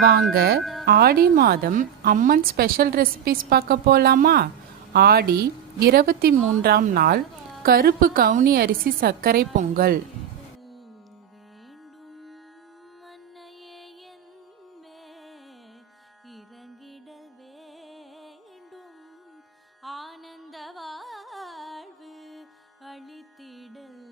வாங்க ஆடி மாதம் அம்மன் special recipes பார்க்க போலாமா? ஆடி இருபத்தி மூன்றாம் நாள் கருப்பு கவுனி அரிசி சர்க்கரை பொங்கல். ஆனந்த வாழ்வு அளித்திடல்.